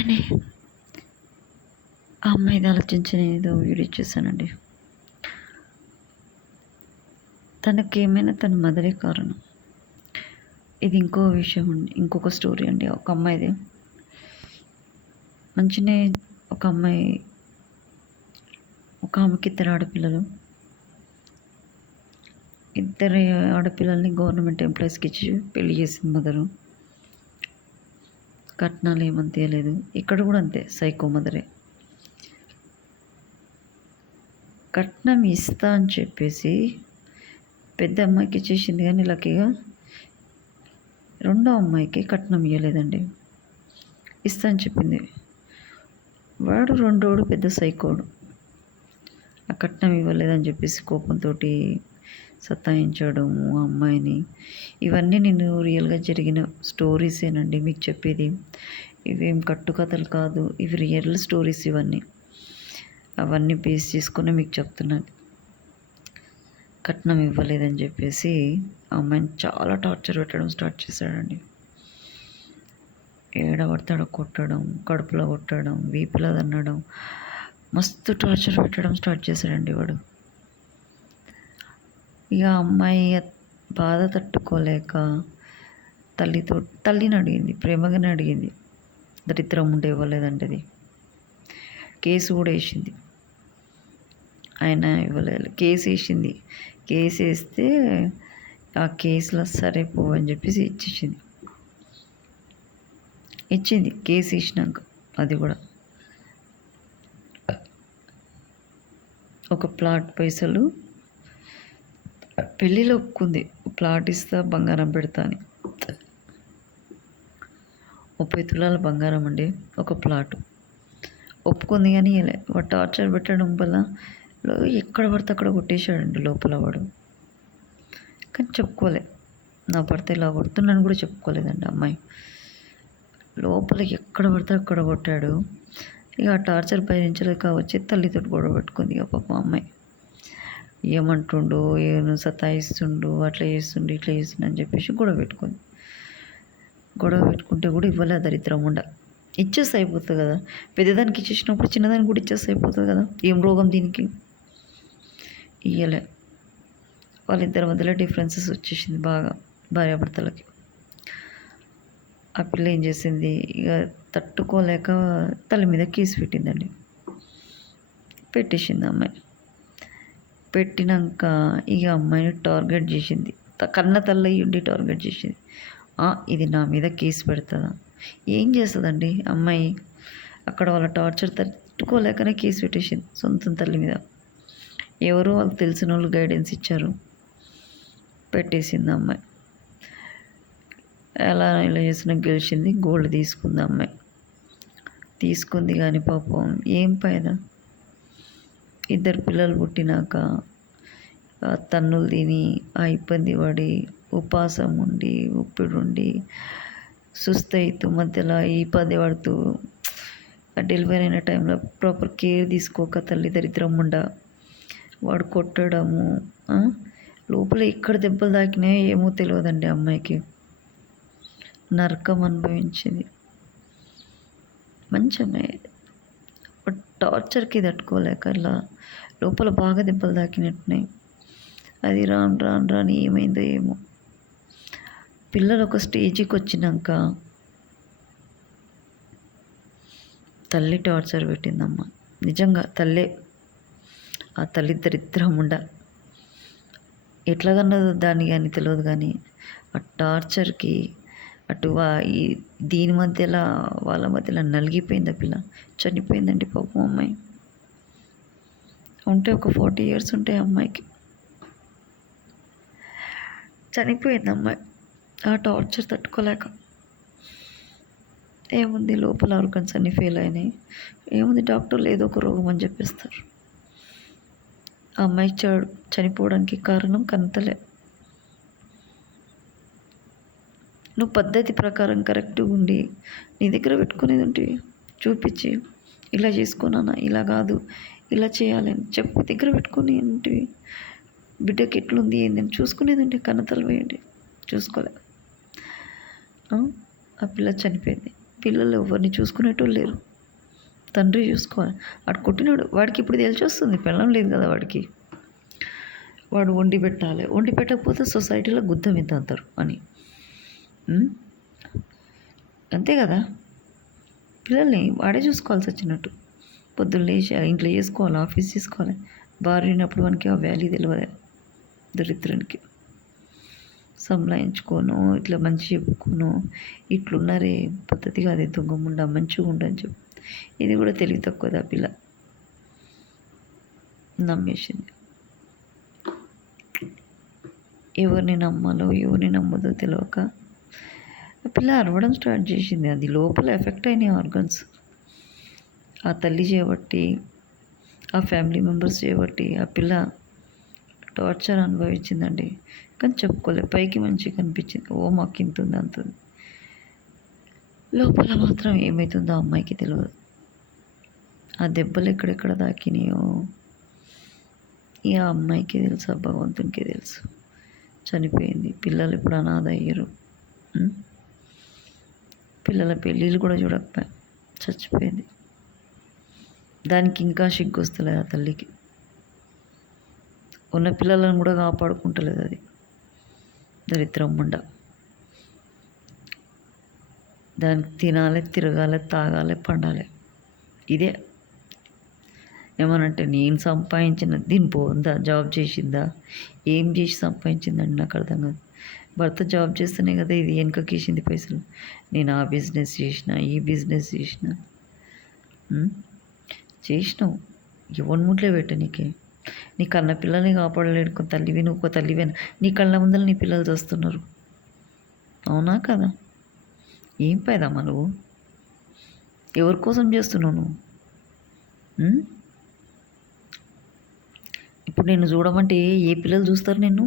అని ఆ అమ్మాయిది ఆలోచించిన ఏదో వీడియో చూశానండి. తనకేమైనా తన మదరే కారణం. ఇది ఇంకో విషయం అండి, ఇంకొక స్టోరీ అండి. ఒక అమ్మాయిది మంచినే ఒక అమ్మాయి, ఒక ఆమెకి ఇద్దరు ఆడపిల్లల్ని గవర్నమెంట్ ఎంప్లాయీస్కి ఇచ్చి పెళ్లి చేసింది మదరు. కట్నాలు ఏమంత తీయలేదు. ఇక్కడ కూడా అంతే, సైకో మదరే. కట్నం ఇస్తా అని చెప్పేసి పెద్ద అమ్మాయికి ఇచ్చేసింది, కానీ లక్కీగా రెండో అమ్మాయికి కట్నం ఇవ్వలేదండి. ఇస్తా అని చెప్పింది. వాడు రెండోడు పెద్ద సైకోడు. ఆ కట్నం ఇవ్వలేదని చెప్పేసి కోపంతో సతాయించడము ఆ అమ్మాయిని. ఇవన్నీ నేను రియల్గా జరిగిన స్టోరీసేనండి మీకు చెప్పేది. ఇవేం కట్టుకథలు కాదు, ఇవి రియల్ స్టోరీస్ ఇవన్నీ. అవన్నీ బేస్ చేసుకుని మీకు చెప్తున్నాను. కట్నం ఇవ్వలేదని చెప్పేసి ఆ అమ్మాయిని చాలా టార్చర్ పెట్టడం స్టార్ట్ చేశాడండి. ఏడబడతాడో కొట్టడం, కడుపులో కొట్టడం, వీపులో తన్నడం, మస్తు టార్చర్ పెట్టడం స్టార్ట్ చేశాడండి వాడు. ఇక అమ్మాయి బాధ తట్టుకోలేక తల్లిని అడిగింది, ప్రేమగానే అడిగింది. దరిద్రం ఉండే ఇవ్వలేదండి. అది కేసు కూడా వేసింది. ఆయన ఇవ్వలేదు, కేసు వేసింది. కేసు వేస్తే ఆ కేసులో సరే పో అని చెప్పేసి ఇచ్చింది కేసు ఇచ్చినాక. అది కూడా ఒక ప్లాట్ పైసలు పెళ్ళిలో ఒప్పుకుంది, ప్లాట్ ఇస్తా బంగారం పెడతా అని. 30 తులాల బంగారం అండి, ఒక ప్లాటు ఒప్పుకుంది. కానీ వాడు టార్చర్ పెట్టడం వల్ల ఎక్కడ పడితే అక్కడ కొట్టేశాడండి లోపల వాడు. కానీ చెప్పుకోలే, నా భర్త ఇలా కొడుతున్నాను కూడా చెప్పుకోలేదండి అమ్మాయి. లోపల ఎక్కడ పడితే అక్కడ కొట్టాడు. ఇక ఆ టార్చర్ భరించలేక వచ్చి తల్లితో గొడవ పెట్టుకుంది. ఇక పాప అమ్మాయి ఏమంటుండు, ఏను సతాయిస్తుండు, అట్లా చేస్తుండు, ఇట్లా చేస్తుండు అని చెప్పేసి గొడవ పెట్టుకుంటే కూడా ఇవ్వలే. దరిద్రం ఉండ ఇచ్చేస్తే అయిపోతుంది కదా. పెద్దదానికి ఇచ్చేసినప్పుడు చిన్నదానికి కూడా ఇచ్చేస్తే అయిపోతుంది కదా. ఏం రోగం దీనికి? ఇయ్యలే. వాళ్ళిద్దరి మధ్యలో డిఫరెన్సెస్ వచ్చేసింది బాగా, భార్యాభర్తలకి. ఆ పిల్ల ఏం చేసింది, ఇక తట్టుకోలేక తల మీద కేసు పెట్టిందండి. పెట్టేసింది అమ్మాయి. పెట్టినాక ఇక అమ్మాయిని టార్గెట్ చేసింది. కన్న తల్లి ఉండి టార్గెట్ చేసింది. ఇది నా మీద కేసు పెడుతుందా? ఏం చేస్తుందండి అమ్మాయి? అక్కడ వాళ్ళ టార్చర్ తట్టుకోలేకనే కేసు పెట్టేసింది సొంతం తల్లి మీద. ఎవరో వాళ్ళకి తెలిసిన వాళ్ళు గైడెన్స్ ఇచ్చారు, పెట్టేసింది అమ్మాయి. ఎలా ఇలా చేసిన గెలిచింది, గోల్డ్ తీసుకుంది అమ్మాయి. తీసుకుంది కానీ పాపం ఏం ఫాయిదా? ఇద్దరు పిల్లలు పుట్టినాక తన్నులు తిని ఆ ఇబ్బంది పడి ఉపాసం ఉండి ఉప్పిడుండి సుస్తయితూ మధ్యలో ఈ ఇబ్బంది పడుతూ డెలివరీ అయిన టైంలో ప్రాపర్ కేర్ తీసుకోక తల్లి దరిద్రం ఉండ వాడు కొట్టడము, లోపల ఎక్కడ దెబ్బలు తాకినాయో ఏమో తెలియదండి అమ్మాయికి. నరకం అనుభవించింది. మంచి అమ్మాయి, టార్చర్కి తట్టుకోలేక ఇలా లోపల బాగా దెబ్బలు తాకినట్టున్నాయి. అది రాను ఏమైందో ఏమో. పిల్లలు ఒక స్టేజ్కి వచ్చినాక తల్లి టార్చర్ పెట్టిందమ్మ. నిజంగా తల్లే, ఆ తల్లి దరిద్రం ఉండ ఎట్లాగన్నదో దాన్ని కానీ తెలియదు. కానీ ఆ టార్చర్కి అటు దీని మధ్యలో వాళ్ళ మధ్యలో నలిగిపోయింది. ఆ పిల్ల చనిపోయిందండి పాపం అమ్మాయి. ఉంటే ఒక 40 years ఉంటాయి అమ్మాయికి. చనిపోయింది అమ్మాయి ఆ టార్చర్ తట్టుకోలేక. ఏముంది, లోపల ఆర్గన్స్ అన్నీ ఫెయిల్ అయినాయి. ఏముంది, డాక్టర్లు ఏదో ఒక రోగం అని చెప్పేస్తారు. ఆ అమ్మాయి చనిపోవడానికి కారణం కనతలే. నువ్వు పద్ధతి ప్రకారం కరెక్ట్గా ఉండి నీ దగ్గర పెట్టుకునేది ఉంటే చూపించి, ఇలా చేసుకున్నానా, ఇలా కాదు, ఇలా చేయాలని చెప్పి దగ్గర పెట్టుకుని ఏంటి, బిడ్డకి ఎట్లుంది ఏందని చూసుకునేది ఉంటే కన్నతలు వేయండి. చూసుకోలే. ఆ పిల్ల చనిపోయింది. పిల్లలు ఎవరిని చూసుకునేటోళ్ళు లేరు. తండ్రి చూసుకోవాలి. వాడు కొట్టినోడు వాడికి ఇప్పుడు తెలిసొస్తుంది పెళ్ళం లేదు కదా వాడికి. వాడు వండి పెట్టాలి, వండి పెట్టకపోతే సొసైటీలో గుద్దం ఎంత అంటారు అని. అంతే కదా, పిల్లల్ని వాడే చూసుకోవాల్సి వచ్చినట్టు. పొద్దున్న లేచి ఇంట్లో చేసుకోవాలి, ఆఫీస్ చేసుకోవాలి. భార్యనప్పుడు మనకి ఆ వాల్యూ తెలియదు దరిద్రానికి. సంలాయించుకోను, ఇట్లా మంచి చెప్పుకోను, ఇట్లున్నారే పద్ధతి కాదే దొంగముండా మంచిగా ఉండని చెప్పు. ఇది కూడా తెలివి తక్కువది ఆ పిల్ల. నమ్మేసింది. ఎవరిని నమ్మాలో ఎవరిని నమ్మదో తెలియక ఆ పిల్ల అరవడం స్టార్ట్ చేసింది. అది లోపల ఎఫెక్ట్ అయినాయి ఆర్గన్స్. ఆ తల్లి చేయబట్టి, ఆ ఫ్యామిలీ మెంబర్స్ చేయబట్టి ఆ పిల్ల టార్చర్ అనుభవించిందండి. కానీ చెప్పుకోలేదు. పైకి మంచిగా కనిపించింది, ఓ మాకు ఇంత ఉంది అంతుంది. లోపల మాత్రం ఏమవుతుందో ఆ అమ్మాయికి తెలియదు. ఆ దెబ్బలు ఎక్కడెక్కడ తాకినాయో ఈ ఆ అమ్మాయికి తెలుసు, ఆ భగవంతునికే తెలుసు. చనిపోయింది. పిల్లలు ఇప్పుడు అనాథ అయ్యారు. పిల్లల పెళ్ళిళ్ళు కూడా చూడకపోయా, చచ్చిపోయింది. దానికి ఇంకా సిగ్గు వస్తలేదు ఆ తల్లికి. ఉన్న పిల్లలను కూడా కాపాడుకుంటలేదు అది. దరిద్రం ముండ. దానికి తినాలి, తిరగాలి, తాగాలి, పండాలి. ఇదే ఏమనంటే నేను సంపాదించిన దీని పోందా, జాబ్ చేసిందా, ఏం చేసి సంపాదించిందండి నాకు అర్థం కాదు. భర్త జాబ్ చేస్తేనే కదా ఇది వెనకకేసింది పైసలు. నేను ఆ బిజినెస్ చేసిన, ఈ బిజినెస్ చేసినావు. ఎవరి ముట్లే పెట్ట నీకే. నీ కన్న పిల్లల్ని కాపాడలేడు ఒక తల్లివి, నువ్వు ఒక తల్లివేనా? నీ కళ్ళ ముందర నీ పిల్లలు చేస్తున్నారు. అవునా కదా? ఏం పైదమ్మా నువ్వు? ఎవరి కోసం చేస్తున్నావు నువ్వు? ఇప్పుడు నేను చూడమంటే ఏ పిల్లలు చూస్తారు నిన్ను?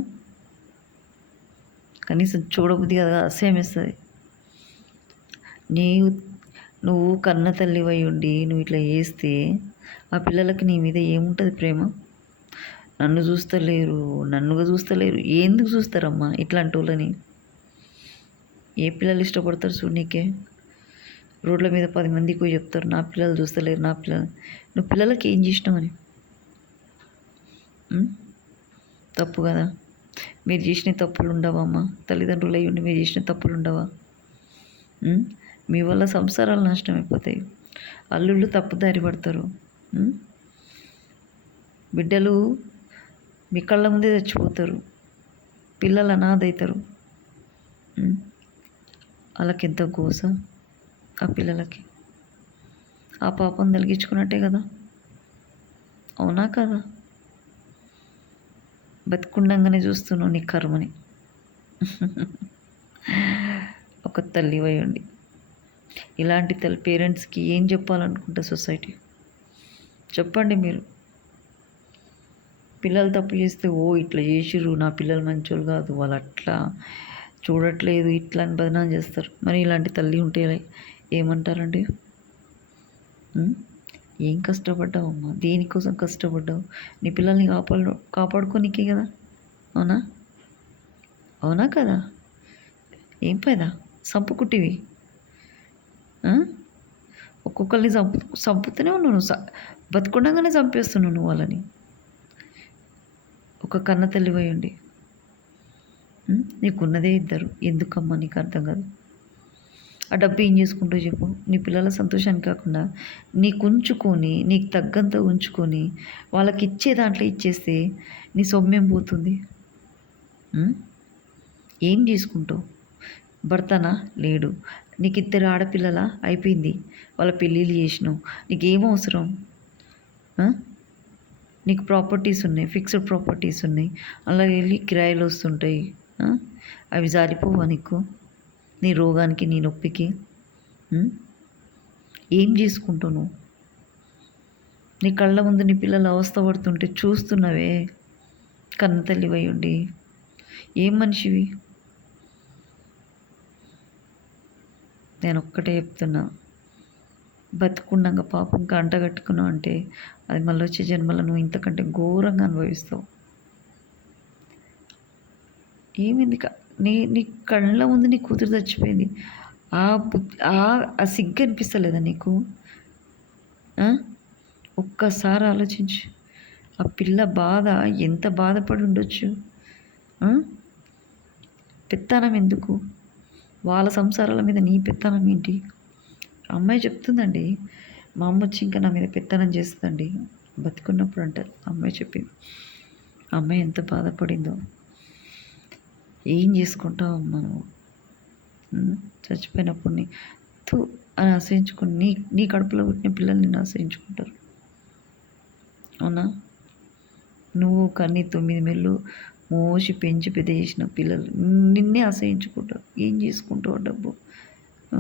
కనీసం చూడబుద్ధి కదా, అసహ్యం వేస్తుంది. నువ్వు కన్న తల్లివై ఉండి నువ్వు ఇట్లా చేస్తే ఆ పిల్లలకి నీ మీద ఏముంటుంది ప్రేమ? నన్ను చూస్తలేరు, నన్నుగా చూస్తలేరు. ఎందుకు చూస్తారమ్మా ఇట్లాంటి వాళ్ళని? ఏ పిల్లలు ఇష్టపడతారు చూడు నీకే. రోడ్ల మీద 10 మందికి పోయి చెప్తారు నా పిల్లలు చూస్తలేరు, నా పిల్లలు. నువ్వు పిల్లలకి ఏం చేసినావని? తప్పు కదా. మీరు చేసిన తప్పులు ఉండవా అమ్మా? తల్లిదండ్రులు అయ్యి ఉండి మీరు చేసిన తప్పులు ఉండవా? మీ వల్ల సంసారాలు నాశనం అయిపోతాయి. అల్లుళ్ళు తప్పుదారి పడతారు. బిడ్డలు మీ కళ్ళ ముందే చచ్చిపోతారు. పిల్లలు అనాథ అవుతారు. వాళ్ళకి ఎంత గోస ఆ పిల్లలకి. ఆ పాపం తొలగించుకున్నట్టే కదా. అవునా కదా? బతికుండంగానే చూస్తున్నావు నీ కర్మని. ఒక తల్లి ఉండి ఇలాంటి పేరెంట్స్కి ఏం చెప్పాలనుకుంటా సొసైటీ? చెప్పండి మీరు. పిల్లలు తప్పు చేస్తే ఇట్లా చేసిర్రు, నా పిల్లలు మంచోళ్ళు కాదు, వాళ్ళు అట్లా చూడట్లేదు, ఇట్లా అని బదనాం చేస్తారు. మరి ఇలాంటి తల్లి ఉంటే ఏమంటారండి? ఏం కష్టపడ్డావు అమ్మా? దేనికోసం కష్టపడ్డావు? నీ పిల్లల్ని కాపాడుకోనికే కదా. అవునా? అవునా కదా? ఏం పైదా సంపుకుట్టివి? ఒక్కొక్కరిని చంపుతూనే ఉన్నావు నువ్వు. బతుకుండగానే చంపేస్తున్నావు నువ్వు వాళ్ళని. ఒక కన్న తల్లి పోయండి. నీకున్నదే ఇద్దరు, ఎందుకమ్మా నీకు అర్థం కాదు? ఆ డబ్బు ఏం చేసుకుంటూ చెప్పు? నీ పిల్లల సంతోషాన్ని కాకుండా నీకు ఉంచుకొని, నీకు తగ్గంత ఉంచుకొని వాళ్ళకి ఇచ్చే దాంట్లో ఇచ్చేస్తే నీ సొమ్మేం పోతుంది? ఏం చేసుకుంటావు? భర్తనా లేడు, నీకు 2 ఆడపిల్లల అయిపోయింది, వాళ్ళ పెళ్ళిళ్ళు చేసినావు, నీకేం అవసరం? నీకు ప్రాపర్టీస్ ఉన్నాయి, ఫిక్స్డ్ ప్రాపర్టీస్ ఉన్నాయి, అలా వెళ్ళి కిరాయిలు వస్తుంటాయి. అవి జారిపోవా నీకు? నీ రోగానికి, నీ నొప్పికి? ఏం చేసుకుంటావు నువ్వు? నీ కళ్ళ ముందు నీ పిల్లలు అవస్థ పడుతుంటే చూస్తున్నావే కన్న తల్లివై ఉండి. ఏం మనిషివి? నేను ఒక్కటే చెప్తున్నా, బతుకుండగా పాపం అంటగట్టుకున్నావు అంటే అది మళ్ళీ వచ్చే జన్మలో నువ్వు ఇంతకంటే ఘోరంగా అనుభవిస్తావు. ఏమైంది? నీ కళ్ళ ముందు నీ కూతురు చచ్చిపోయింది. ఆ ఆ సిగ్గు అనిపిస్తలేదా నీకు? ఆ! ఒక్కసారి ఆలోచించు. ఆ పిల్ల బాధ ఎంత బాధపడి ఉండొచ్చు. ఆ! పెత్తనం ఎందుకు? వాళ్ళ సంసారాల మీద నీ పెత్తనం ఏంటి? అమ్మాయి చెప్తుందండి. మా అమ్మొచ్చి ఇంకా నా మీద పెత్తనం చేస్తదండి. బతికున్నప్పుడు అంటారు. అమ్మాయి చెప్పింది. ఆ అమ్మాయి ఎంత బాధపడిందో. ఏం చేసుకుంటావమ్మా నువ్వు? చచ్చిపోయినప్పుడు థు అని అసహించుకొని నీ నీ కడుపులో పుట్టిన పిల్లలు నిన్ను అసహించుకుంటారు. అవునా? నువ్వు కని 9 నెలలు మోసి పెంచి పెద్ద చేసిన పిల్లలు నిన్నే అసహించుకుంటారు. ఏం చేసుకుంటావు డబ్బు? ఆ!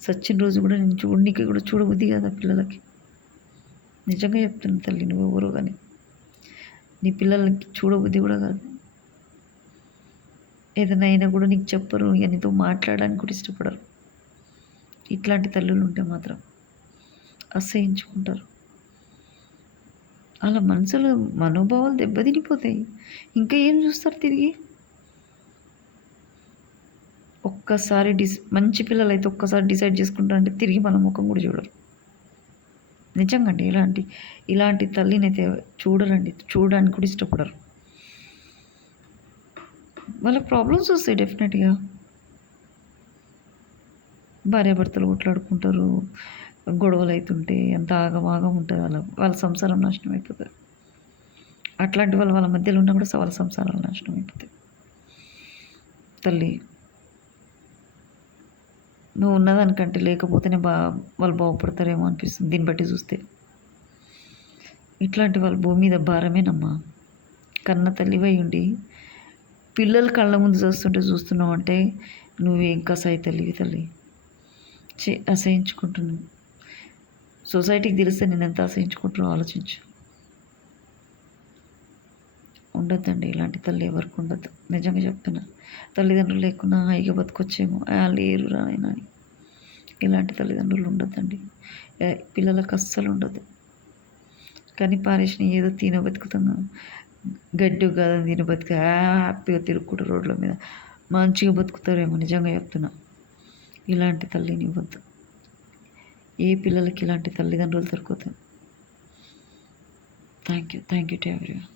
సచ్చిన రోజు కూడా నేను చూడనీకి కూడా చూడబుద్ధి కాదా పిల్లలకి? నిజంగా చెప్తున్నా తల్లి, నువ్వెవరో గాని. నీ పిల్లలకి చూడబుద్ధి కూడా కాదు. ఏదైనా అయినా కూడా నీకు చెప్పరు. ఇక నీతో మాట్లాడడానికి కూడా ఇష్టపడరు. ఇట్లాంటి తల్లులు ఉంటే మాత్రం అసహించుకుంటారు. అలా మనసులో మనోభావాలు దెబ్బతినిపోతాయి. ఇంకా ఏం చూస్తారు తిరిగి? ఒక్కసారి మంచి పిల్లలైతే ఒక్కసారి డిసైడ్ చేసుకుంటారంటే తిరిగి మన ముఖం కూడా చూడరు. నిజంగా అండి. ఇలాంటి తల్లినైతే చూడరండి. చూడడానికి కూడా ఇష్టపడరు. వాళ్ళకి ప్రాబ్లమ్స్ వస్తాయి డెఫినెట్‌గా. భార్యాభర్తలు కొట్లాడుకుంటారు. గొడవలైతుంటే ఎంత ఆగమాగం ఉంటది వాళ్ళ సంసారం నాశనం అయిపోతది. అట్లాంటి వాళ్ళ మధ్యలో ఉన్నా కూడా వాళ్ళ సంసారాలు నాశనం అయిపోతాయి. తల్లి, నువ్వు ఉన్నదానికంటే లేకపోతేనే వాళ్ళు బాగుపడతారేమో అనిపిస్తుంది దీన్ని బట్టి చూస్తే. ఇట్లాంటి వాళ్ళు భూమి మీద భారమేనమ్మా. కన్న తల్లివై ఉండి పిల్లలు కళ్ళ ముందు చూస్తున్నావు అంటే నువ్వేం కసాయి తల్లివి తల్లి. అసహించుకుంటున్నాను. సొసైటీకి తెలిస్తే నేను ఎంత అసహించుకుంటున్నానో ఆలోచించు. ఉండొద్దండి, ఇలాంటి తల్లి ఎవరికి ఉండద్దు. నిజంగా చెప్తున్నా. తల్లిదండ్రులు లేకున్నా హాయిగా బతకొచ్చేమో, లేరు నాయన అని. ఇలాంటి తల్లిదండ్రులు ఉండొద్దండి. పిల్లలకు అస్సలు ఉండదు. కానీ పారేసిన ఏదో తిన బతుకుతాం. గడ్డి కాదని తిని బతికి హ్యాపీగా తిరుగుకుంటూ రోడ్ల మీద మంచిగా బతుకుతారేమో. నిజంగా చెప్తున్నా. ఇలాంటి తల్లిని ఇవ్వద్దు. ఏ పిల్లలకి ఇలాంటి తల్లిదండ్రులు దొరుకుతారు? Thank you to everyone.